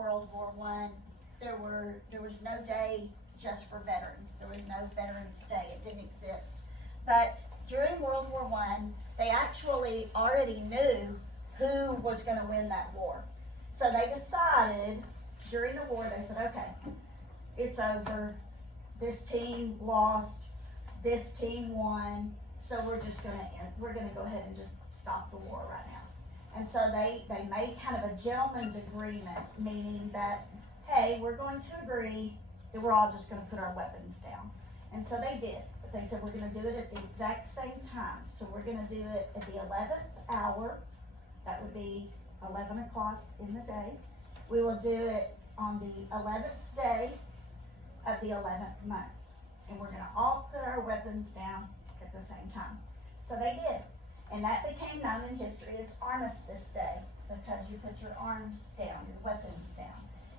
World War I, there was no day just for veterans. There was no Veterans Day. It didn't exist. But during World War I, they actually already knew who was going to win that war. So they decided during the war, they said, okay, it's over. This team lost. This team won. So we're going to go ahead and just stop the war right now. And so they made kind of a gentleman's agreement, meaning that, hey, we're going to agree that we're all just going to put our weapons down. And so they did. But they said we're going to do it at the exact same time. So we're going to do it at the 11th hour. That would be 11 o'clock in the day. We will do it on the 11th day of the 11th month. And we're going to all put our weapons down at the same time. So they did. And that became known in history as Armistice Day, because you put your arms down, your weapons down.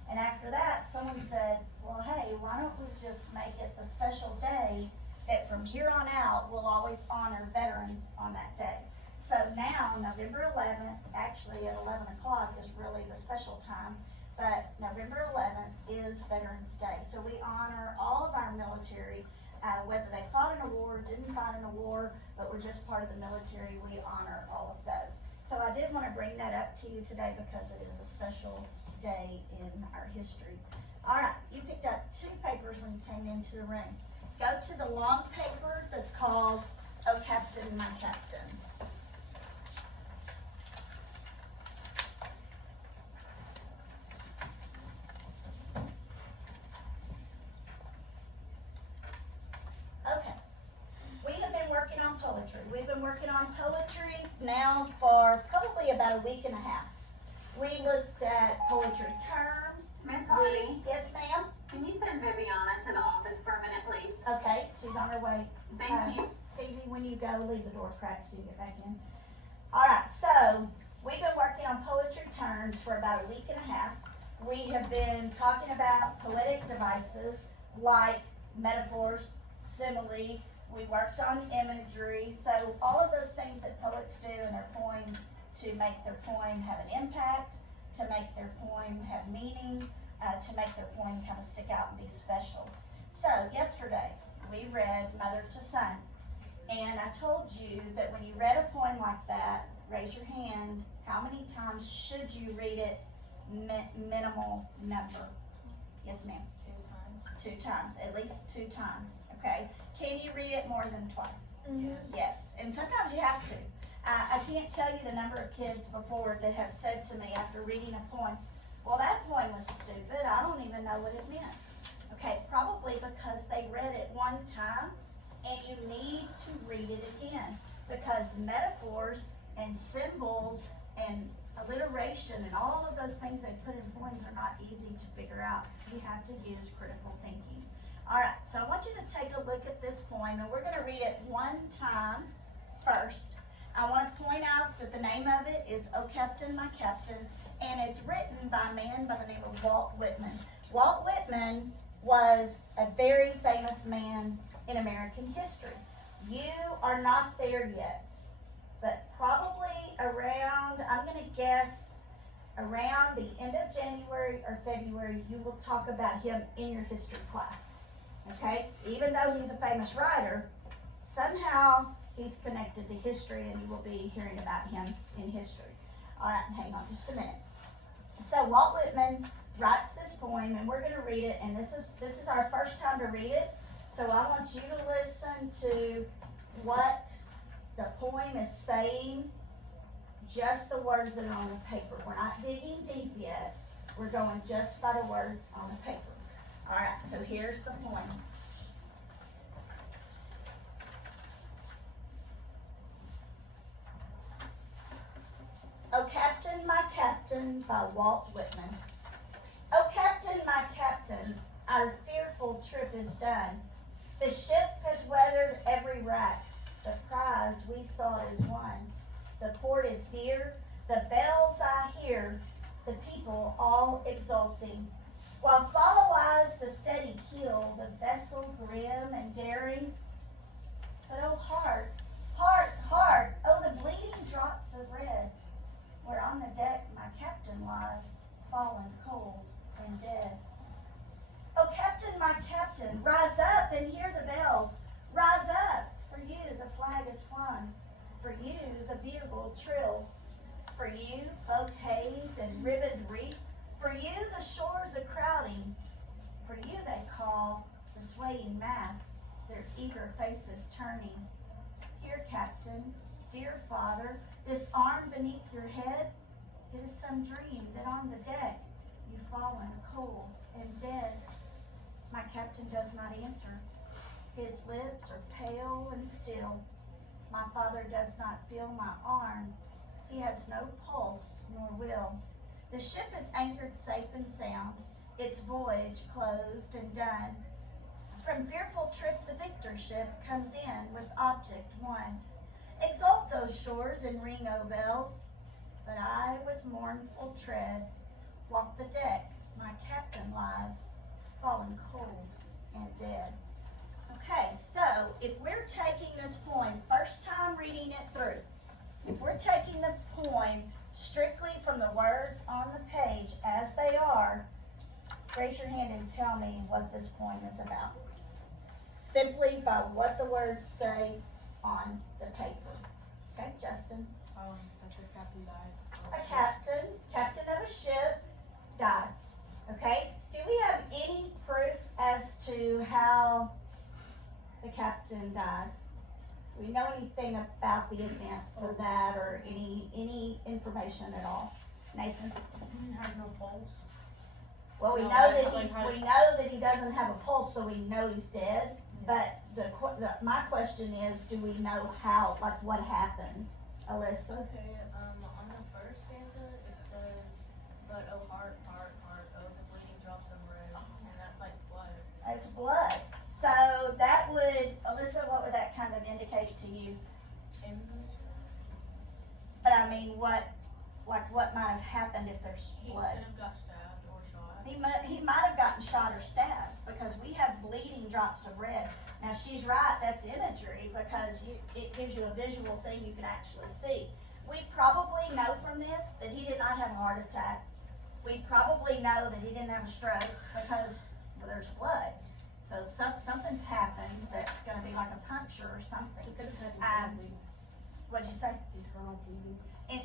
And after that, someone said, well, hey, why don't we just make it a special day that from here on out, we'll always honor veterans on that day. So now, November 11th, actually at 11 o'clock is really the special time, but November 11th is Veterans Day. So we honor all of our military, whether they fought in a war, didn't fight in a war, but were just part of the military, we honor all of those. So I did want to bring that up to you today because it is a special day in our history. All right, you picked up 2 papers when you came into the room. Go to the long paper that's called Oh Captain, My Captain. Okay, we have been working on poetry. We've been working on poetry now for probably about a week and a half. We looked at poetry terms. Miss Hardy, Yes, ma'am? can you send Viviana to the office for a minute, please? Okay, she's on her way. Thank you. Stevie, when you go, leave the door cracked so you get back in. All right, so we've been working on poetry terms for about a week and a half. We have been talking about poetic devices like metaphors, simile. We worked on imagery. So all of those things that poets do in their poems to make their poem have an impact, to make their poem have meaning, to make their poem kind of stick out and be special. So yesterday we read Mother to Son, and I told you that when you read a poem like that, raise your hand, how many times should you read it? Minimal number. Yes, ma'am. 2 times, at least 2 times, okay? Can you read it more than twice? Mm-hmm. Yes, and sometimes you have to. I can't tell you the number of kids before that have said to me after reading a poem, well, that poem was stupid, I don't even know what it meant. Okay, probably because they read it one time, and you need to read it again, because metaphors and symbols and alliteration and all of those things they put in poems are not easy to figure out. You have to use critical thinking. All right, so I want you to take a look at this poem, and we're going to read it one time first. I want to point out that the name of it is Oh Captain, My Captain, and it's written by a man by the name of Walt Whitman. Walt Whitman was a very famous man in American history. You are not there yet, but probably around, I'm going to guess, around the end of January or February, you will talk about him in your history class. Okay? Even though he's a famous writer, somehow he's connected to history, and you will be hearing about him in history. All right, hang on just a minute. So Walt Whitman writes this poem, and we're going to read it, and this is our first time to read it. So I want you to listen to what the poem is saying, just the words that are on the paper. We're not digging deep yet. We're going just by the words on the paper. All right, so here's the poem. Oh Captain, My Captain by Walt Whitman. Oh Captain, My Captain, our fearful trip is done. The ship has weathered every rack. The prize we sought is won. The port is near, the bells I hear, the people all exulting. While follow eyes the steady keel, the vessel grim and daring. But oh heart, heart, heart, oh the bleeding drops of red, where on the deck my captain lies, fallen cold. up and hear the bells. Rise up, for you the flag is flung. For you the bugle trills. For you bouquets and ribboned wreaths. For you the shores are crowding. For you they call the swaying mass, their eager faces turning. Here, Captain, dear Father, this arm beneath your head, it is some dream that on the deck you've fallen cold and dead. My captain does not answer. His lips are pale and still. My father does not feel my arm. He has no pulse nor will. The ship is anchored safe and sound, its voyage closed and done. From fearful trip the victor ship comes in with object won. Exult, O shores, and ring, O bells, but I with mournful tread walk the deck, my captain lies, fallen cold and dead. Okay, so if we're taking this poem, first time reading it through, if we're taking the poem strictly from the words on the page as they are, raise your hand and tell me what this poem is about. Simply by what the words say on the paper. Okay, Justin? That your captain died. A captain of a ship, died. Okay, do we have any proof as to how the captain died? Do we know anything about the events of that, or any information at all? Nathan? He had no pulse. Well, we No, know that he doesn't have a pulse, so we know he's dead. But my question is, do we know how, like, what happened, Alyssa? Okay, on the first stanza, it says, but oh heart, heart, heart, oh the bleeding drops of red, and that's like blood. It's blood. So that would, Alyssa, what would that kind of indicate to you? But I mean, what might have happened if there's He blood? could have got stabbed or shot. He might have gotten shot or stabbed, because we have bleeding drops of red. Now she's right, that's imagery, because it gives you a visual thing you can actually see. We probably know from this that he did not have a heart attack. We probably know that he didn't have a stroke because there's blood. So something's happened that's going to be like a puncture or something. He could have had internal bleeding. What'd you say? Internal bleeding.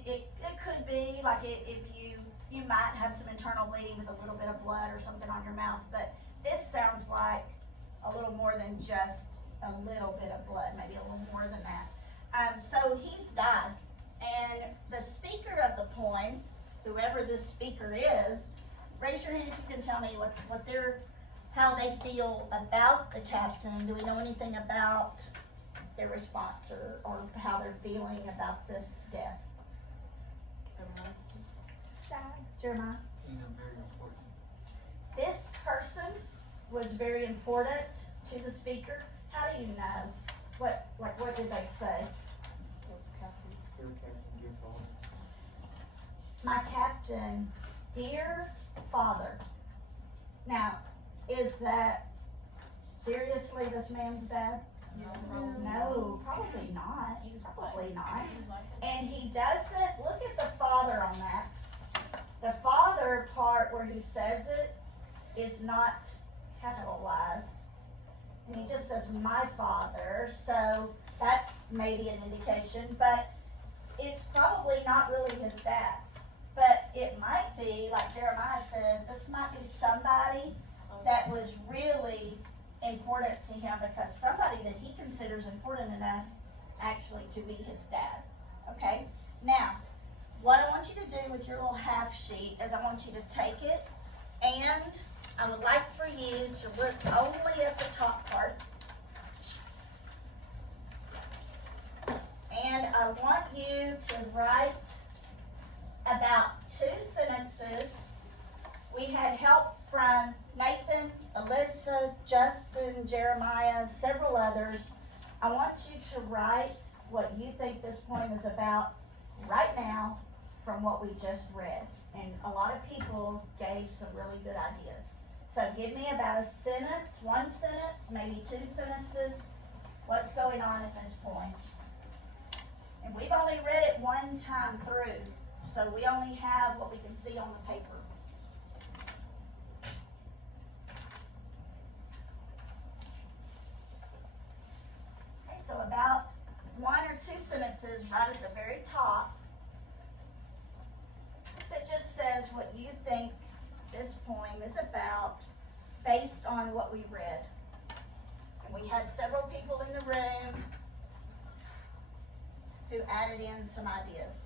It could be like if you might have some internal bleeding with a little bit of blood or something on your mouth, but this sounds like a little more than just a little bit of blood, maybe a little more than that. So he's died, and the speaker of the poem, whoever this speaker is, raise your hand if you can tell me how they feel about the captain. Do we know anything about their response or how they're feeling about this death? Sad. Jeremiah? He's a very important. This person was very important to the speaker. How do you know? What did they say? Dear Captain, dear Father. My captain, dear father. Now, is that seriously this man's dad? No, probably not. Probably not. And he doesn't, look at the father on that. The father part where he says it is not capitalized. And he just says, my father, so that's maybe an indication, but it's probably not really his dad. But it might be, like Jeremiah said, this might be somebody that was really important to him, because somebody that he considers important enough actually to be his dad. Okay? Now, what I want you to do with your little half sheet is I want you to take it, and I would like for you to look only at the top part. And I want you to write about 2 sentences. We had help from Nathan, Alyssa, Justin, Jeremiah, several others. I want you to write what you think this poem is about right now from what we just read. And a lot of people gave some really good ideas. So give me about a sentence, 1 sentence, maybe 2 sentences. What's going on at this point? And we've only read it 1 time through, so we only have what we can see on the paper. have two sentences right at the very top that just says what you think this poem is about based on what we read. And we had several people in the room who added in some ideas.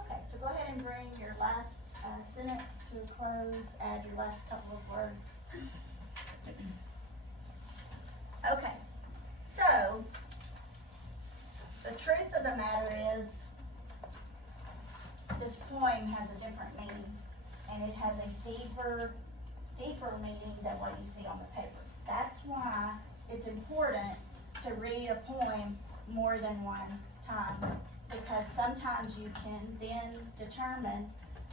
Okay, so go ahead and bring your last sentence to a close, add your last couple of words. Okay, so the truth of the matter is this poem has a different meaning, and it has a deeper meaning than what you see on the paper. That's why it's important to read a poem more than one time, because sometimes you can then determine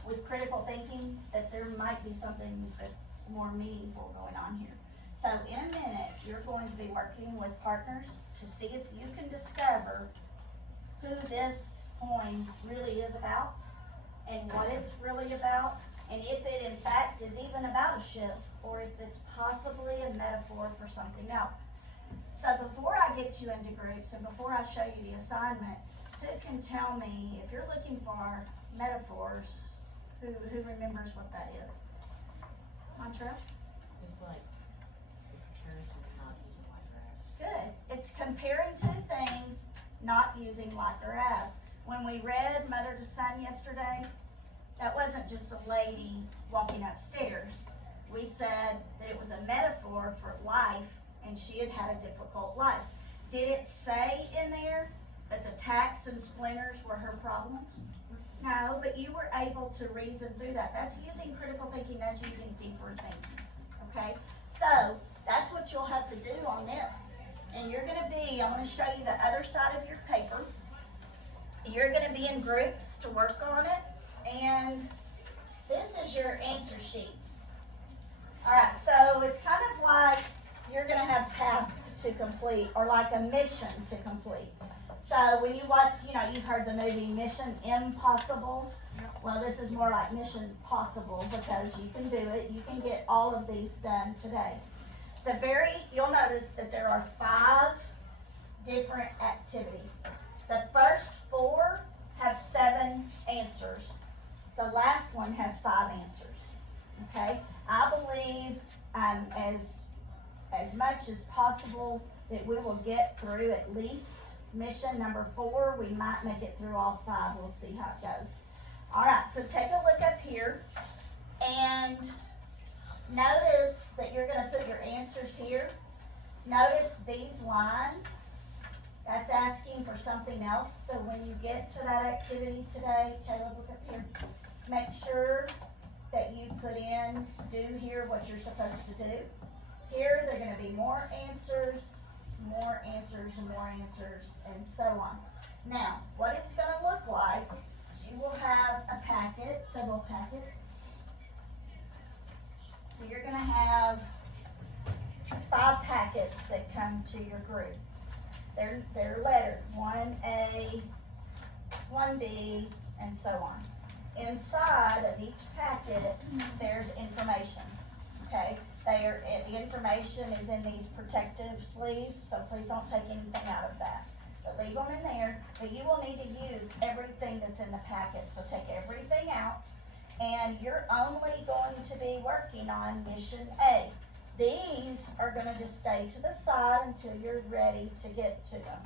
with critical thinking that there might be something that's more meaningful going on here. So in a minute, you're going to be working with partners to see if you can discover who this poem really is about and what it's really about, and if it in fact is even about a ship, or if it's possibly a metaphor for something else. So before I get you into groups and before I show you the assignment, who can tell me, if you're looking for metaphors, who remembers what that is? Mantra? It's like the comparison of not using like grass. Good. It's comparing two things, not using like or as. When we read Mother to Son yesterday, that wasn't just a lady walking upstairs. We said that it was a metaphor for life, and she had had a difficult life. Did it say in there that the tacks and splinters were her problems? No, but you were able to reason through that. That's using critical thinking, that's using deeper thinking, okay? So, that's what you'll have to do on this. And you're gonna be, I'm gonna show you the other side of your paper. You're gonna be in groups to work on it, and this is your answer sheet. All right, so it's kind of like you're gonna have tasks to complete, or like a mission to complete. So when you watch, you've heard the movie Mission Impossible. Well, this is more like Mission Possible, because you can do it. You can get all of these done today. You'll notice that there are 5 different activities. The first 4 have 7 answers. The last one has 5 answers, okay? I believe as much as possible that we will get through at least mission number 4. We might make it through all 5. We'll see how it goes. All right, so take a look up here and notice that you're going to put your answers here. Notice these lines. That's asking for something else. So when you get to that activity today, Caleb, look up here. Make sure that you put in, do here what you're supposed to do. Here, there are going to be more answers, and more answers, and so on. Now, what it's going to look like is you will have a packet, several packets. So you're going to have 5 packets that come to your group. They're lettered, 1A, 1B, and so on. Inside of each packet, there's information, okay? The information is in these protective sleeves, so please don't take anything out of that. But leave them in there, but you will need to use everything that's in the packet, so take everything out, and you're only going to be working on mission A. These are gonna just stay to the side until you're ready to get to them.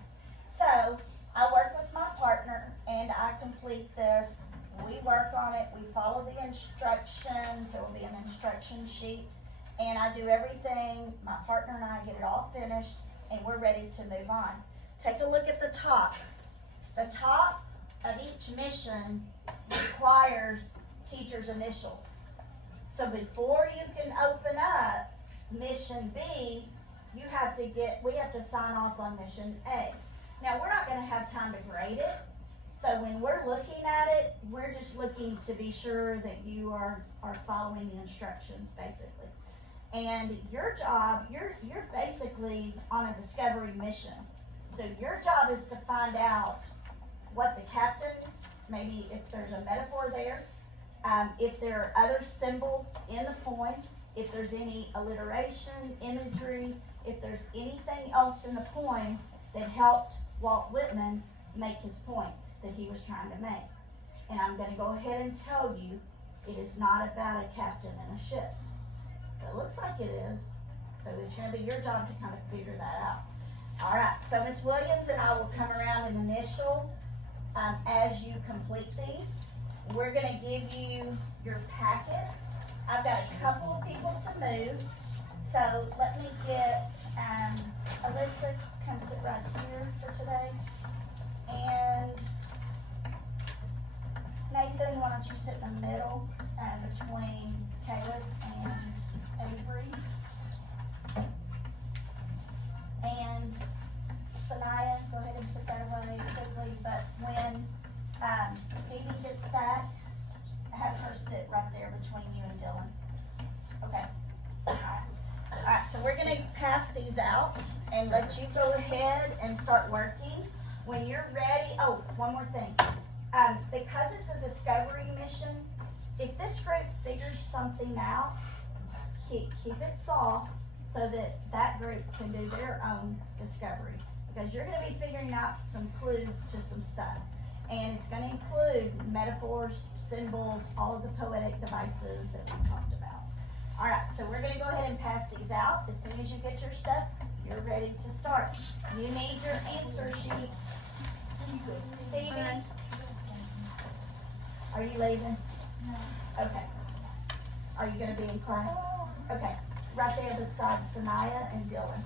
So, I work with my partner and I complete this. We work on it, we follow the instructions, there will be an instruction sheet. And I do everything, my partner and I get it all finished and we're ready to move on. Take a look at the top. The top of each mission requires teacher's initials. So before you can open up mission B, we have to sign off on mission A. Now, we're not gonna have time to grade it, so when we're looking at it, we're just looking to be sure that you are following the instructions, basically. And your job, you're basically on a discovery mission. So your job is to find out what the captain, maybe if there's a metaphor there, if there are other symbols in the poem, if there's any alliteration, imagery, if there's anything else in the poem that helped Walt Whitman make his point that he was trying to make. And I'm gonna go ahead and tell you, it is not about a captain and a ship. It looks like it is, so it's gonna be your job to kind of figure that out. All right, so Ms. Williams and I will come around and initial as you complete these. We're gonna give you your packets. I've got a couple of people to move, so let me get Alyssa, come sit right here for today. And Nathan, why don't you sit in the middle between Caleb and Avery. And Sanaya, go ahead and put that away quickly, but when Stevie gets back, have her sit right there between you and Dylan. Okay. Alright, so we're gonna pass these out and let you go ahead and start working. When you're ready, oh, one more thing. Because it's a discovery mission, if this group figures something out, keep it soft so that that group can do their own discovery. Because you're gonna be figuring out some clues to some stuff. And it's gonna include metaphors, symbols, all of the poetic devices that we talked about. All right, so we're gonna go ahead and pass these out. As soon as you get your stuff, you're ready to start. You need your answer sheet. Stevie, are you leaving? No. Okay. Are you gonna be in class? Okay, right there beside Sanaya and Dylan.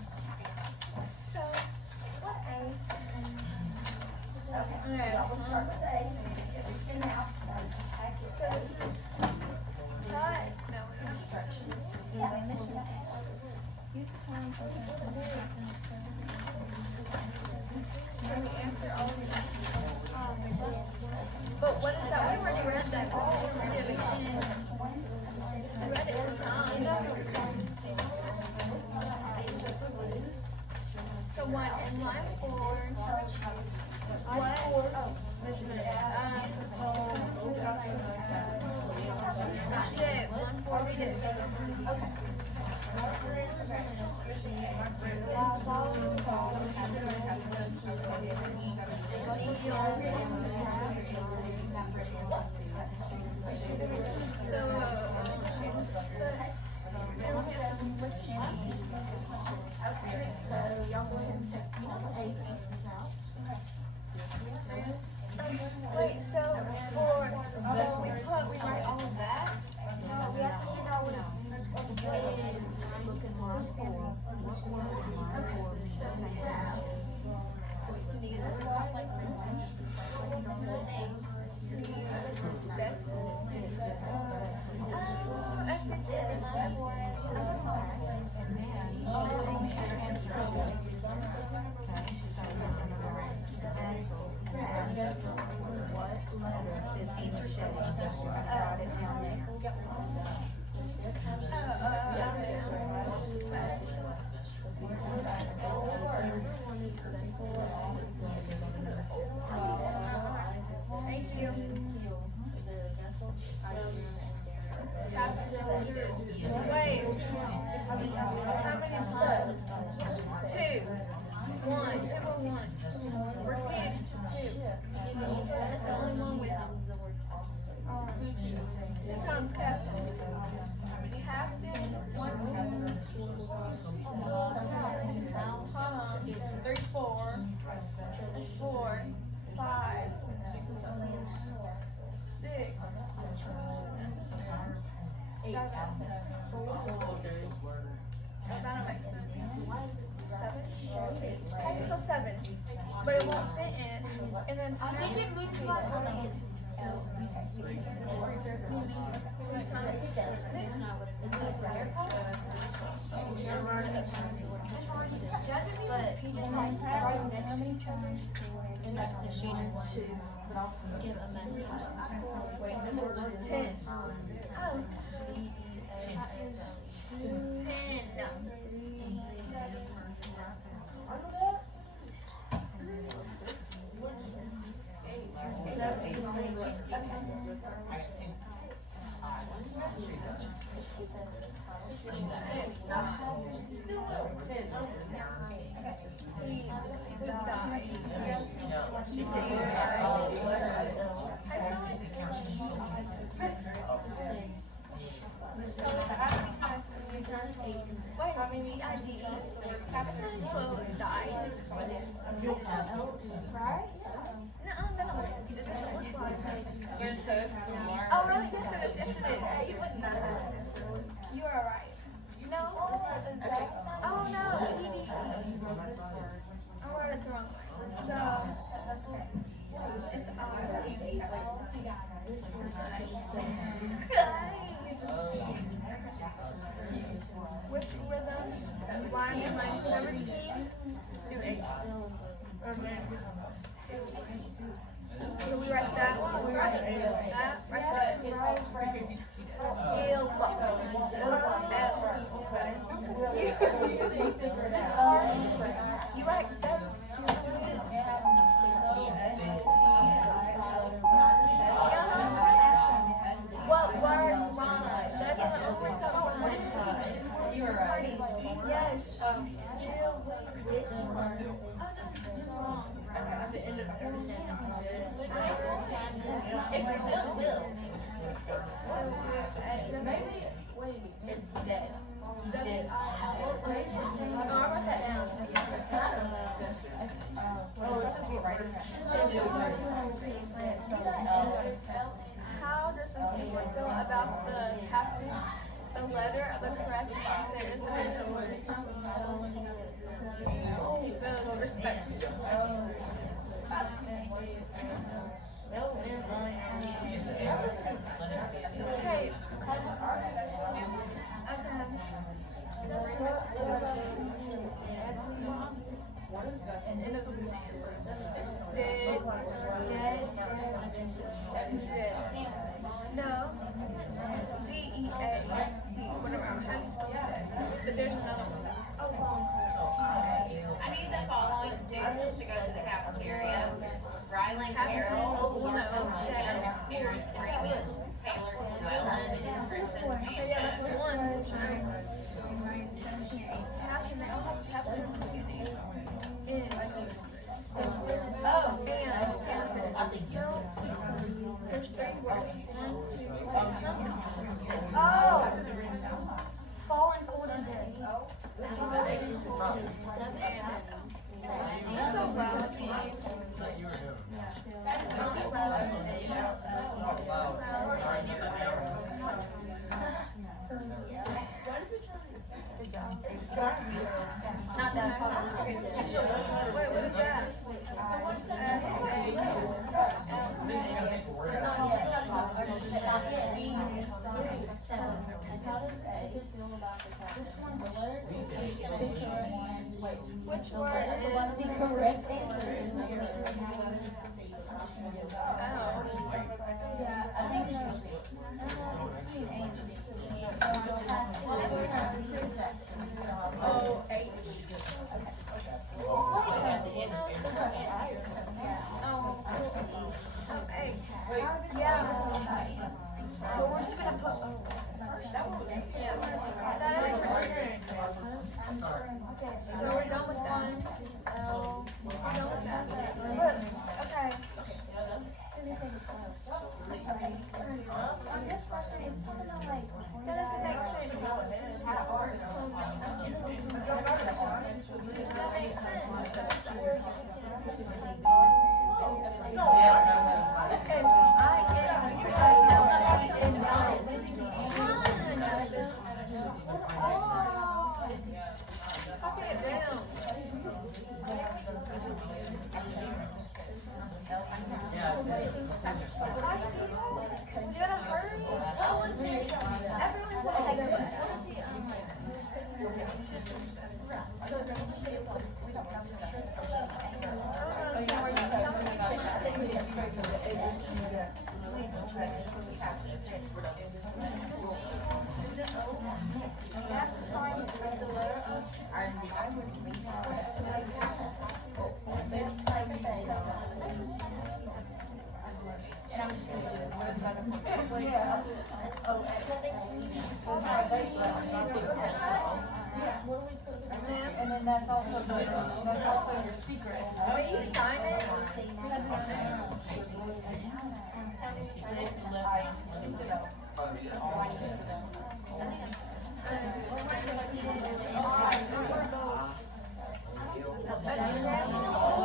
So, what A? Okay, so y'all will start with A, get everything out. So this is not, no, Instructions. Yeah, mission. use the column Can we answer all of these? But what is that? We already read that. We read it again. I read it for So one in line 4. Shit, 1-4 read it. Okay. Okay, so y'all go ahead and take A pieces out. Wait, so we write all of that? No, we have to figure out what is. Looking line 4, what words in line 4 mean the same as? What letter fits in the shape? Write it down there. Thank you. Wait. How many clubs? 2. 1. 2 or 1. Repeat 2. That's the only one with them. 2 times captain. You have to. 1, 3, 4, 4, 5, 6, 7. That'll make sense. 7? I spell 7, but it won't fit in. And then I think it looks like one of his. But he didn't like how many times in that position to give a message. 10. Oh. 10. Wait, I mean, the ID Captain will die. Right? No, that doesn't look like. You're so smart. Oh, really? Yes, it is. Yes, it is. You are right. No? Oh, no. I wrote it the wrong way. So, it's which rhythm? Line 17 through 18. So we write that one, we write that, write that. You write that. What word line? That's what you were right. Yes. At the end of every sentence. It's still will. It's dead. Dead. Oh, I wrote that down. How does the speaker feel about the captain? The letter of the correct answer is the word. He feels respectful. Hey. No. D-E-A-T. Whatever. I'm high school. But there's another one. I need the following students to go to the cafeteria. Rylan Carroll, Aaron Freeman, Taylor Llewellyn, and Kristen Okay, yeah, that's the one. Captain, they all have captain in Oh, and captain. There's 3 words. 1, 2, 3. Oh! Fall and cold and dead. That's so loud. Not that Wait, what is that? Which word is the correct answer? Oh, H. Yeah. But we're just gonna put. That was, yeah. That is concern. Okay, so we're done with that. We're done with that. Look, okay. This question is something like. That doesn't make sense. You gotta hurry. Everyone's ahead of us. And then that's also your secret. When you sign it,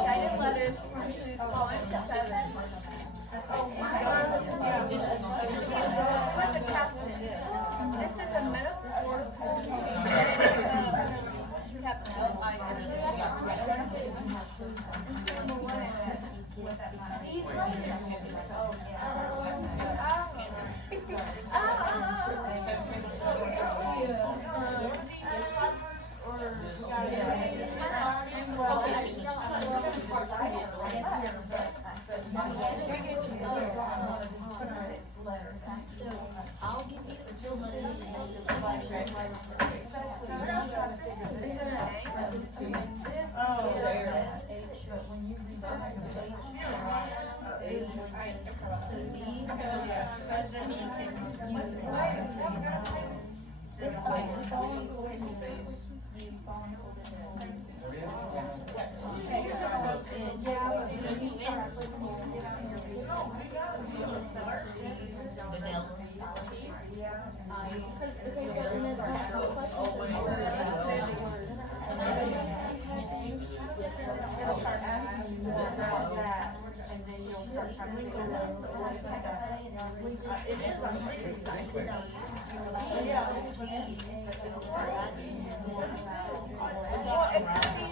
shaded letters from 1 to 7. What's a captain? This is a metaphorical I'll give you the full notification of when you read and then you'll start trying to go low. Well, it could be,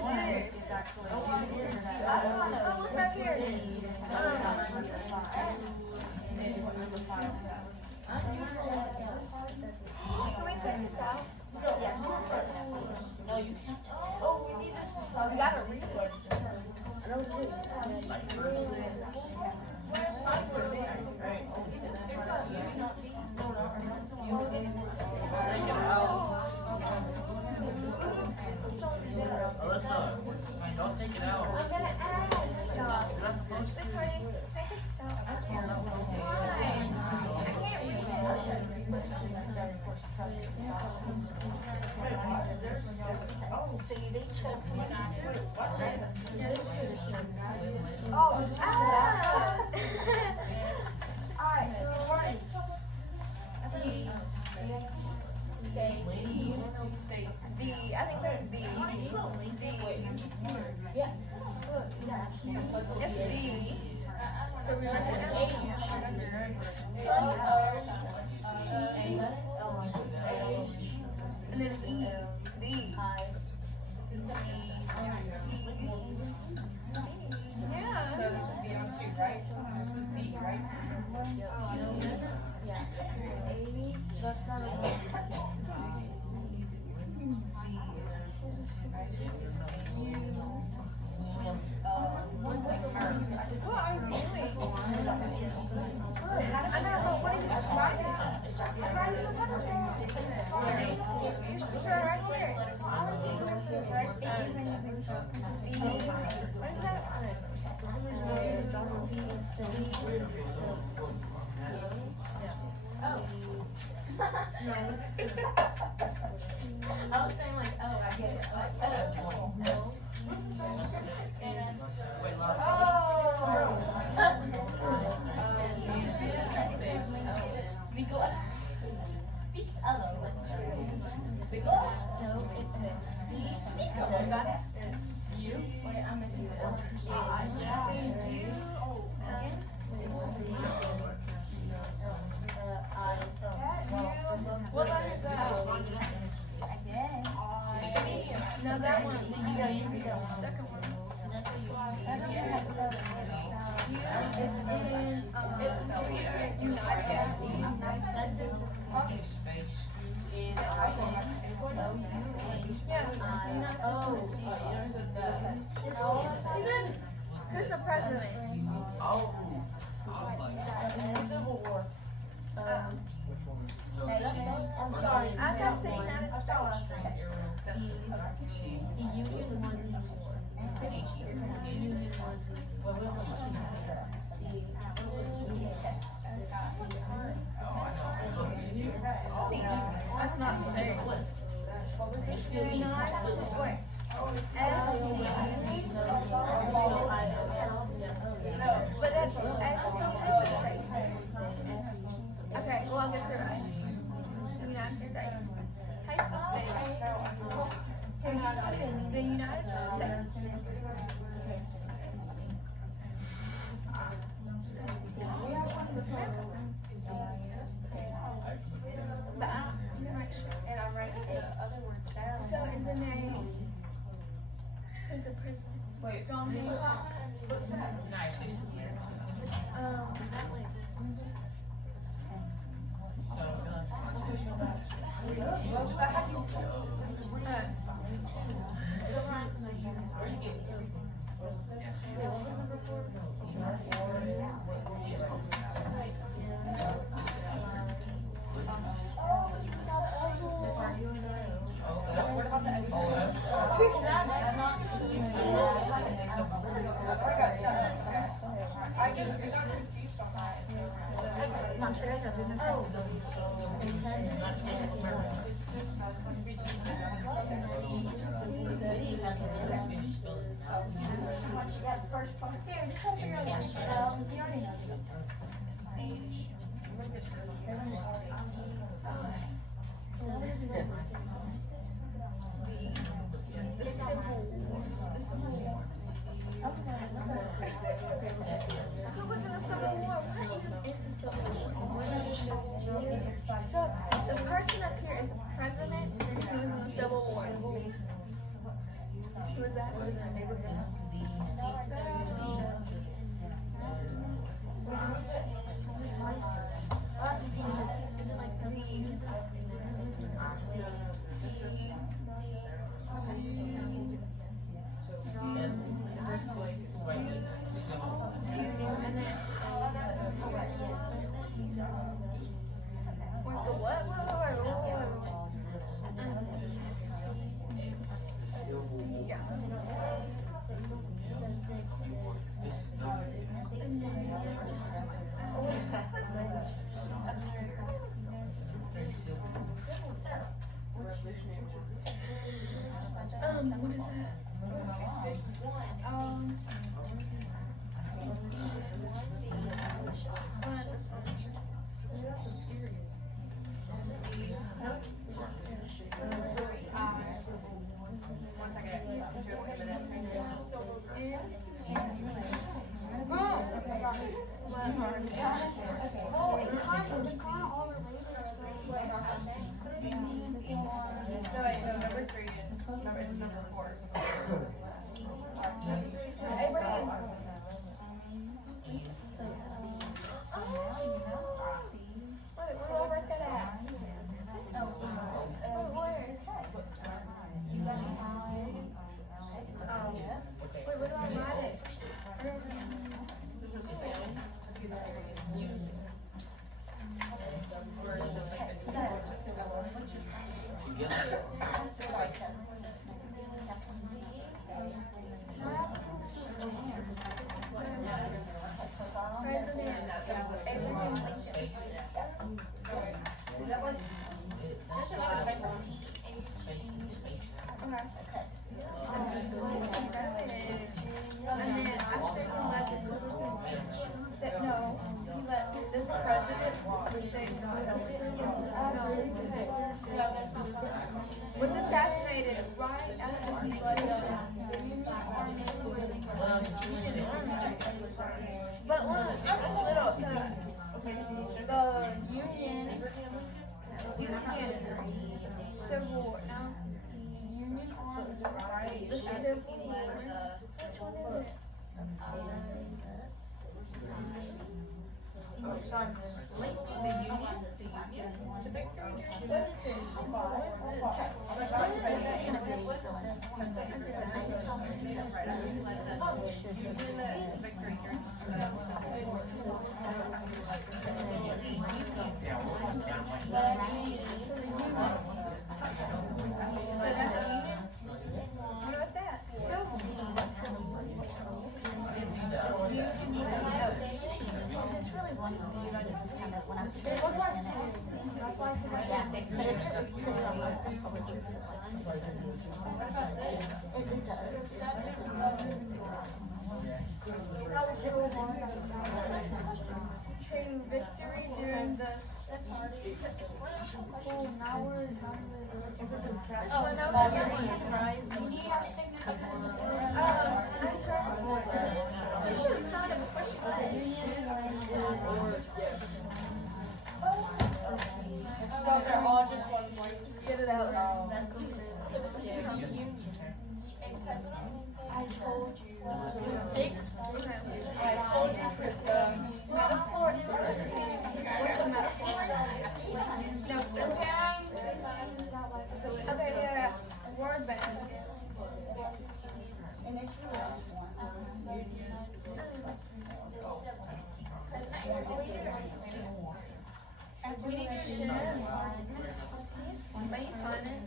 what is this? Oh, look back here. Can we check this out? No, you can't. Oh, we need this one. We gotta read it. Alyssa, don't take it out. I'm gonna add stuff. You're not supposed to. This way, can I take this out? I can't. Why? I can't read So you each took Oh, ah! Alright, so what? The, I think that's the. Yeah. It's the. So we write it down. And then E. The. Yeah. So this is beyond 2, right? This is B, right? What are you doing? I know, but what is this writing? I'm writing a letter. You should start right here. What is that? I was saying like, oh, I get it. Like, oh, no. Wait, Laura. Nicola. Hello. Nicola? No, it's D. Nicola. Got it? Wait, I missed you. What letter is that? I guess. No, that one. You go, you go. Second one. Second one has spelled it. You, it's in, United. That's it. Who's the president? Oh, I was like, Civil War. which one? So, I'm sorry. I thought the United States. That's not serious. Wait. No, but that's okay, well, I'll get to it right. The United States. High school state. The United States. But I don't make sure. And I'm writing the other words down. So is the name, who's the president? Wait. John Hancock? The Civil War. The Civil War. Who was in the Civil War? What even is the Civil War? So the person up here is a president who was in the Civil War. Who was that? What is that? Number 3 is number 4. Abraham. Wait, where do I write that at? Where? Wait, where do I write it? President Abraham Lincoln. And then after he let the civil war, that no, he let this president was assassinated right after he let Civil War, no? The Civil War. Which one is it? So that's Union? What about that? It's really one thing, you know, just kind of when I'm sure. Yeah, but if it was to True victory during the So they're all just one point. Get it out. Six. I told you, Krista. Metaphor. What's a metaphor? No. Okay, yeah. Word band. And it's really just one. We need to share. May you find it?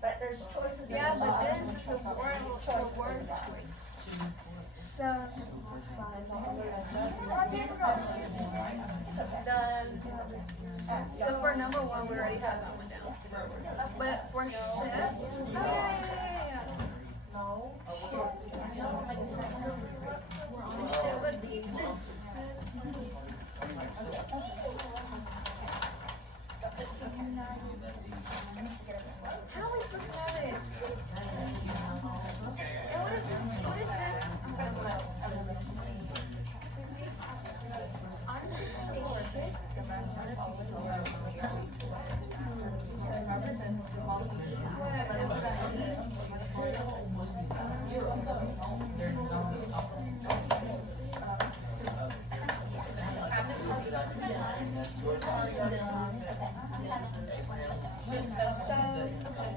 But there's choices. Yeah, but this is the word choice. So, so for number one, we already had that one down. But for chef, it would be this. How are we supposed to know this? And what is this? What is this?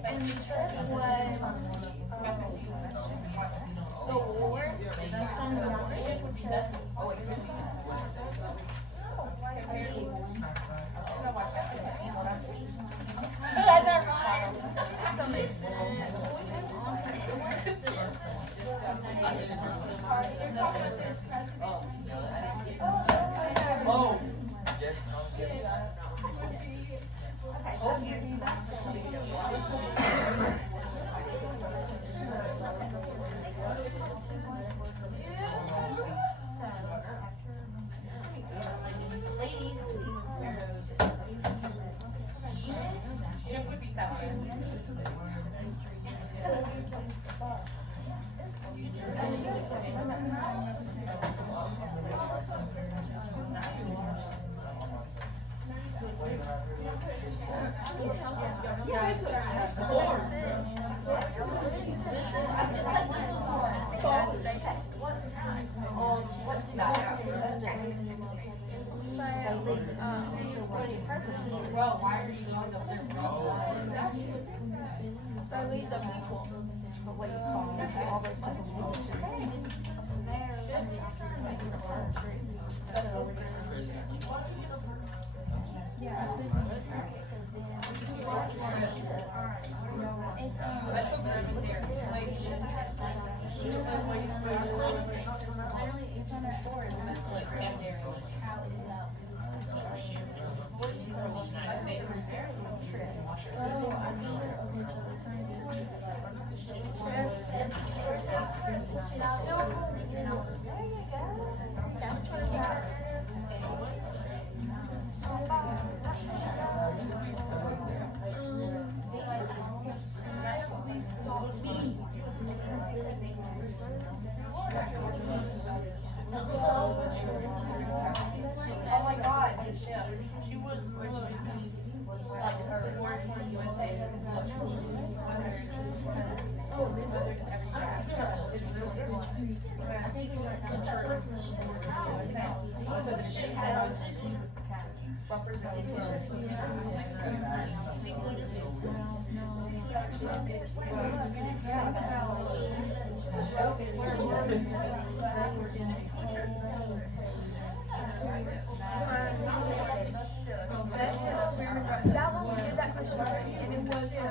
And the trip was the war. That makes sense. Oh. Ship would be seven. Well, why are you going up there? So I lead the people. Literally, each one of four is like secondary. Oh my God, the ship. She would, like, her 420 USA That one we did that question already, and it was yeah.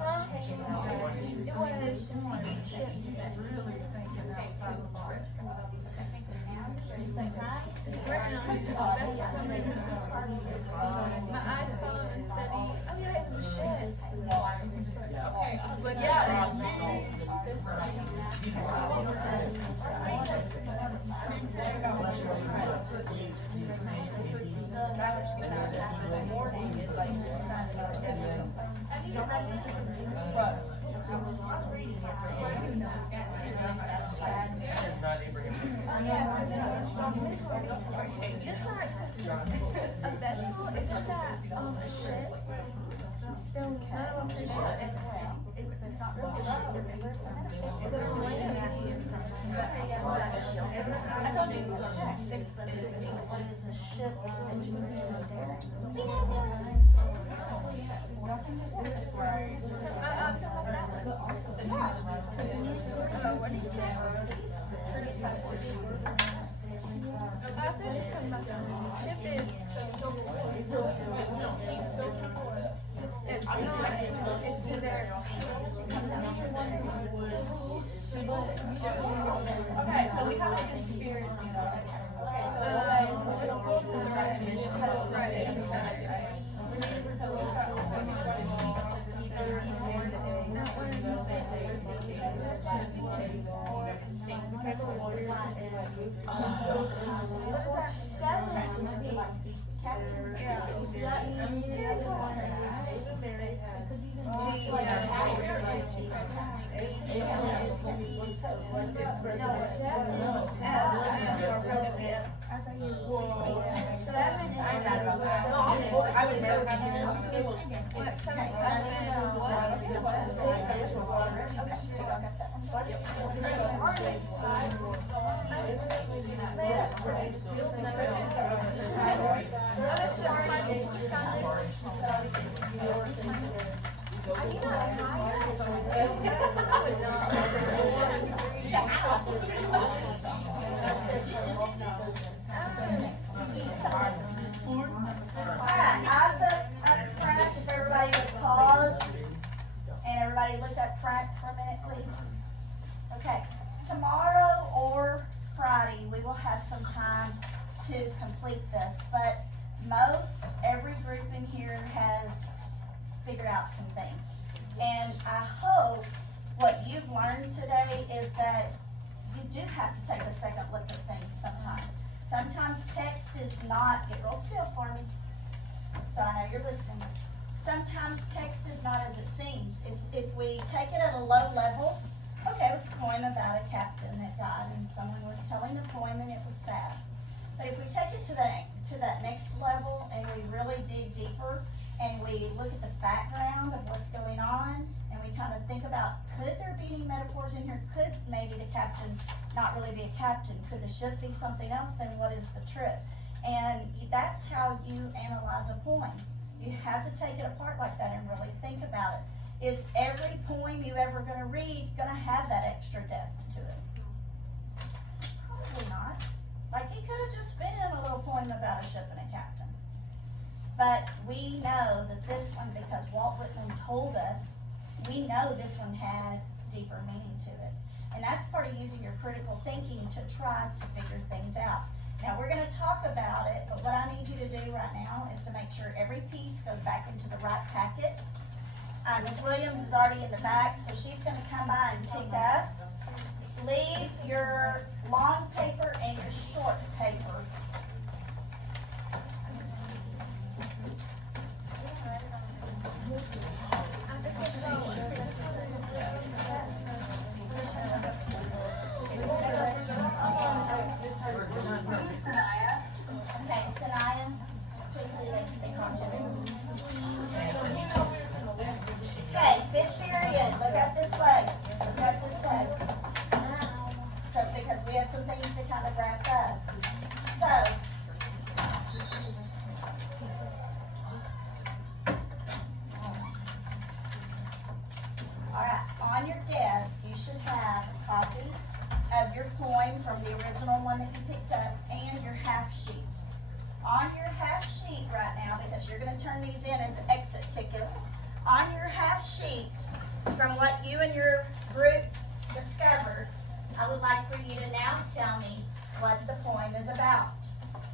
Huh? My eyes follow and steady. Oh yeah, it's a shit. But It's not a vessel, it's just that, shit. None of them are shit. It's not really it's the land. I told you, what is a ship that you was in there? What did you say? Ship is it's not, it's in there. Okay, so we have a conspiracy though. Alright, eyes up front, if everybody would pause, and everybody look up front for a minute, please. Okay, tomorrow or Friday, we will have some time to complete this, but every group in here has figured out some things. And I hope what you've learned today is that you do have to take a second look at things sometimes. Sometimes text is not, get real still for me, so I know you're listening. Sometimes text is not as it seems. If we take it at a low level, okay, it was a poem about a captain that died and someone was telling the poem and it was sad. But if we take it to that next level and we really dig deeper and we look at the background of what's going on and we kind of think about, could there be any metaphors in here? Could maybe the captain not really be a captain? Could the ship be something else? Then what is the trip? And that's how you analyze a poem. You have to take it apart like that and really think about it. Is every poem you ever going to read going to have that extra depth to it? Probably not. Like, it could have just been a little poem about a ship and a captain. But we know that this one, because Walt Whitman told us, we know this one had deeper meaning to it. And that's part of using your critical thinking to try to figure things out. Now, we're gonna talk about it, but what I need you to do right now is to make sure every piece goes back into the right packet. Ms. Williams is already in the back, so she's gonna come by and pick up. Leave your long paper and your short paper. Sanaya. Okay, Sanaya, they call you. Okay, fifth period, look out this way, look out this way. So, because we have some things to kind of wrap up. So, alright, on your desk, you should have a copy of your coin from the original one that you picked up and your half sheet. On your half sheet right now, because you're gonna turn these in as exit tickets, on your half sheet, from what you and your group discovered, I would like for you to now tell me what the poem is about.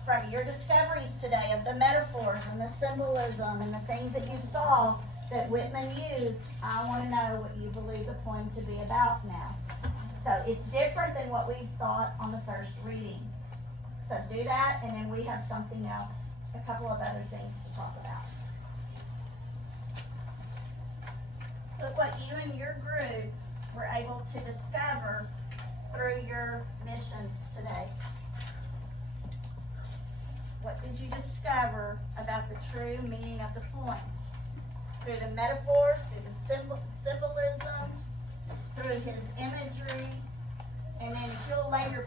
From your discoveries today of the metaphors and the symbolism and the things that you saw that Whitman used, I want to know what you believe the poem to be about now. So it's different than what we thought on the first reading. So do that, and then we have something else, a couple of other things to talk about. Look what you and your group were able to discover through your missions today. What did you discover about the true meaning of the poem? Through the metaphors, through the symbolism, through his imagery, and then if you'll lay your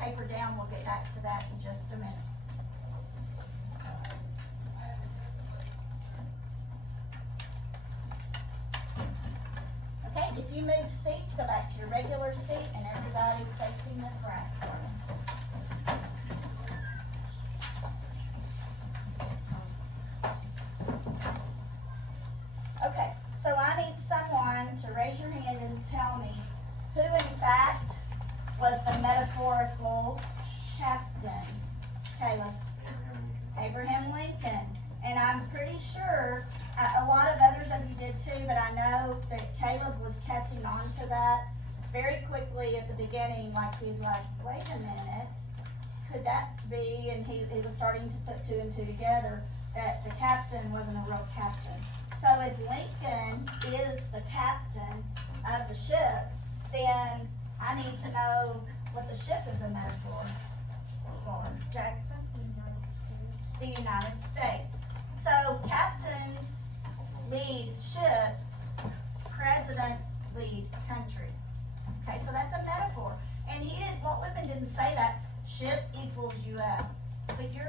paper down, we'll get back to that in just a minute. Okay, if you move seats, go back to your regular seat and everybody facing the front. Okay, so I need someone to raise your hand and tell me who in fact was the metaphorical captain. Caleb. Abraham Lincoln. And I'm pretty sure a lot of others of you did too, but I know that Caleb was catching on to that very quickly at the beginning. Like he's like, wait a minute, could that be? And he was starting to put two and two together, that the captain wasn't a real captain. So if Lincoln is the captain of the ship, then I need to know what the ship is a metaphor for. Jackson? The United States. So captains lead ships, presidents lead countries. Okay, so that's a metaphor. And Walt Whitman didn't say that ship equals U.S. But you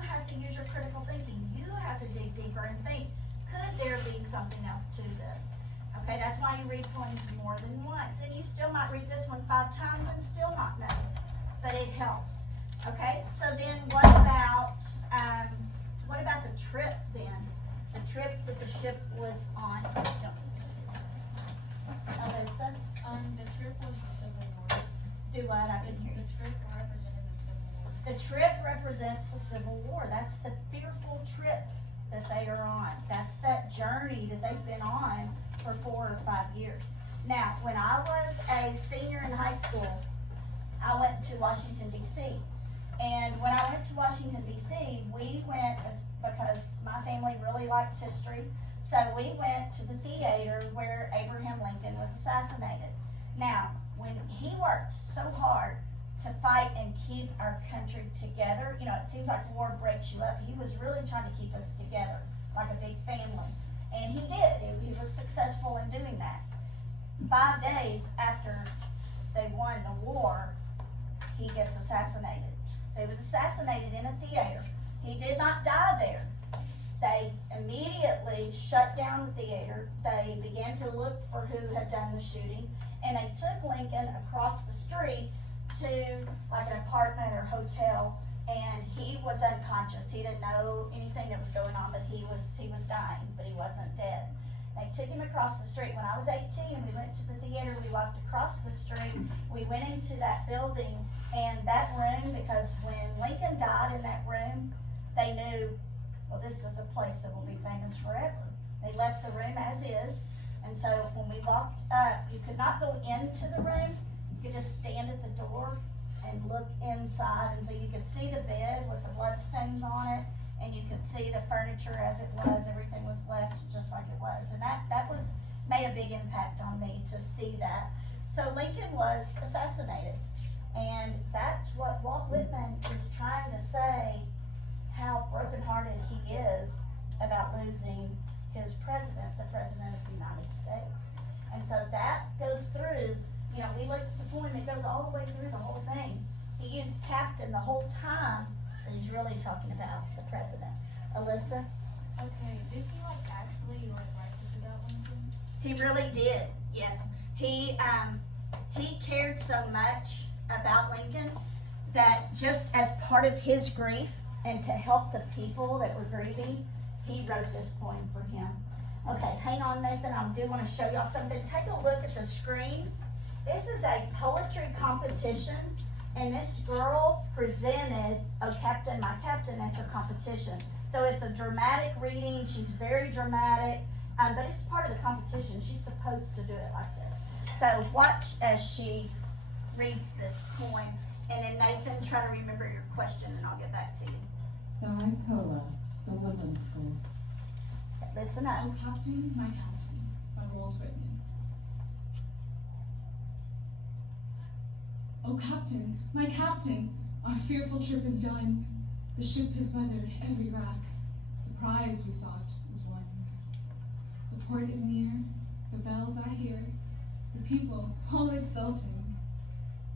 have to use your critical thinking. You have to dig deeper and think, could there be something else to this? Okay, that's why you read poems more than once. And you still might read this one 5 times and still not know it. But it helps. Okay, so then what about the trip then? The trip that the ship was on. Alyssa? The trip was the Civil War. Do what? I couldn't hear you. The trip represented the Civil War. The trip represents the Civil War. That's the fearful trip that they are on. That's that journey that they've been on for 4 or 5 years. Now, when I was a senior in high school, I went to Washington, D.C. And when I went to Washington, D.C., we went because my family really likes history. So we went to the theater where Abraham Lincoln was assassinated. Now, when he worked so hard to fight and keep our country together, you know, it seems like war breaks you up. He was really trying to keep us together like a big family. And he did. He was successful in doing that. 5 days after they won the war, he gets assassinated. So he was assassinated in a theater. He did not die there. They immediately shut down the theater. They began to look for who had done the shooting, and they took Lincoln across the street to like an apartment or hotel, and he was unconscious. He didn't know anything that was going on, but he was dying, but he wasn't dead. They took him across the street. When I was 18, we went to the theater, we walked across the street, we went into that building, and that room, because when Lincoln died in that room, they knew, well, this is a place that will be famous forever. They left the room as is, and so when we walked up, you could not go into the room, you could just stand at the door and look inside, and so you could see the bed with the bloodstains on it, and you could see the furniture as it was, everything was left just like it was, and that made a big impact on me to see that. So Lincoln was assassinated, and that's what Walt Whitman is trying to say, how brokenhearted he is about losing his president, the President of the United States. And so that goes through, you know, we look at the poem, it goes all the way through the whole thing. He used captain the whole time, but he's really talking about the president. Alyssa? Okay, did he actually write this about Lincoln? He really did, yes. He cared so much about Lincoln that just as part of his grief and to help the people that were grieving, he wrote this poem for him. Okay, hang on, Nathan, I do want to show y'all something. Take a look at the screen. This is a poetry competition, and this girl presented "Oh Captain, My Captain" as her competition. So it's a dramatic reading, she's very dramatic, but it's part of the competition. She's supposed to do it like this. So watch as she reads this poem, and then Nathan, try to remember your question and I'll get back to you. Sarai Kola, The Woodland School. Listen up. Oh Captain, My Captain, by Walt Whitman. Oh Captain, my Captain, our fearful trip is done. The ship has weathered every rack. The prize we sought is won. The port is near, the bells I hear, the people all exulting,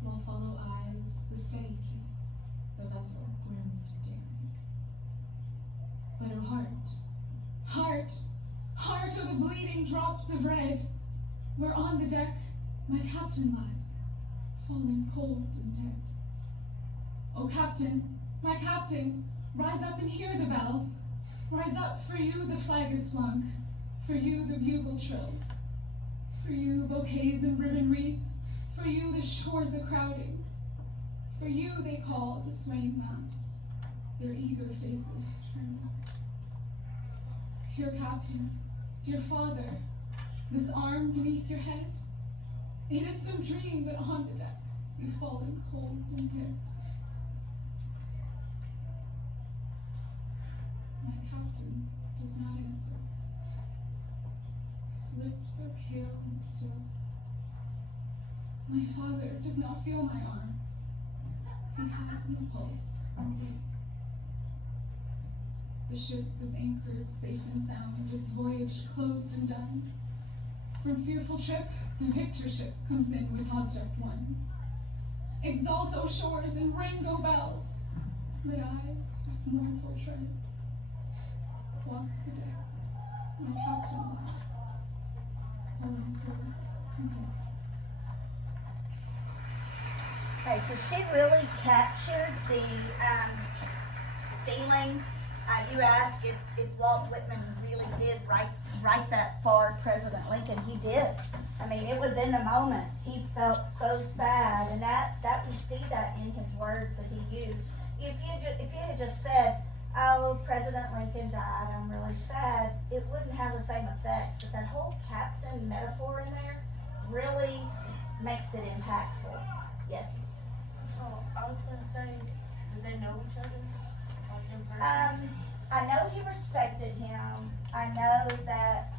while follow eyes the steady keel, the vessel grim and daring. But oh heart, heart of the bleeding drops of red, where on the deck my captain lies, fallen cold and dead. Oh Captain, my Captain, rise up and hear the bells. Rise up, for you the flag is flung, for you the bugle trills, for you bouquets and ribbon wreaths, for you the shores are crowding, for you they call the swaying mass, their eager faces turning. Dear Captain, dear Father, this arm beneath your head, it is some dream that on the deck you've fallen cold and dead. My Captain does not answer. His lips are pale and still. My father does not feel my arm. He has no pulse or will. The ship is anchored safe and sound, its voyage closed and done. From fearful trip, the victor ship comes in with object won. Exalt, O shores, and ring, O bells, but I, with mournful tread, walk the deck, my captain lies, fallen cold and dead. Okay, so she really captured the feeling. You asked if Walt Whitman really did write that for President Lincoln. He did. I mean, it was in the moment. He felt so sad, and that we see that in his words that he used. If you had just said, "Oh, President Lincoln died, I'm really sad," it wouldn't have the same effect. But that whole captain metaphor in there really makes it impactful. Yes. Oh, I was gonna say, did they know each other? Like in person? I know he respected him. I know that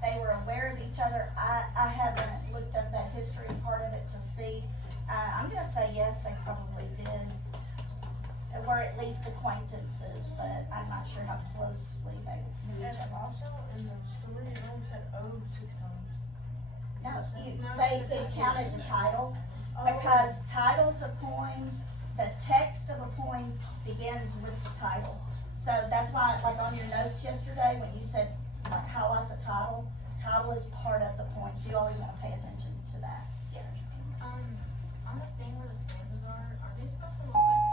they were aware of each other. I haven't looked up that history part of it to see. I'm gonna say yes, they probably did. They were at least acquaintances, but I'm not sure how closely they knew each And other. also, in the story, it only said "oh" 6 times. No, they counted the title, because titles of poems, the text of a poem begins with the title. So that's why, like on your notes yesterday, when you said, like, highlight the title is part of the poem, so you always want to pay attention to that. Yes. On the thing where the stanzas are they supposed to look like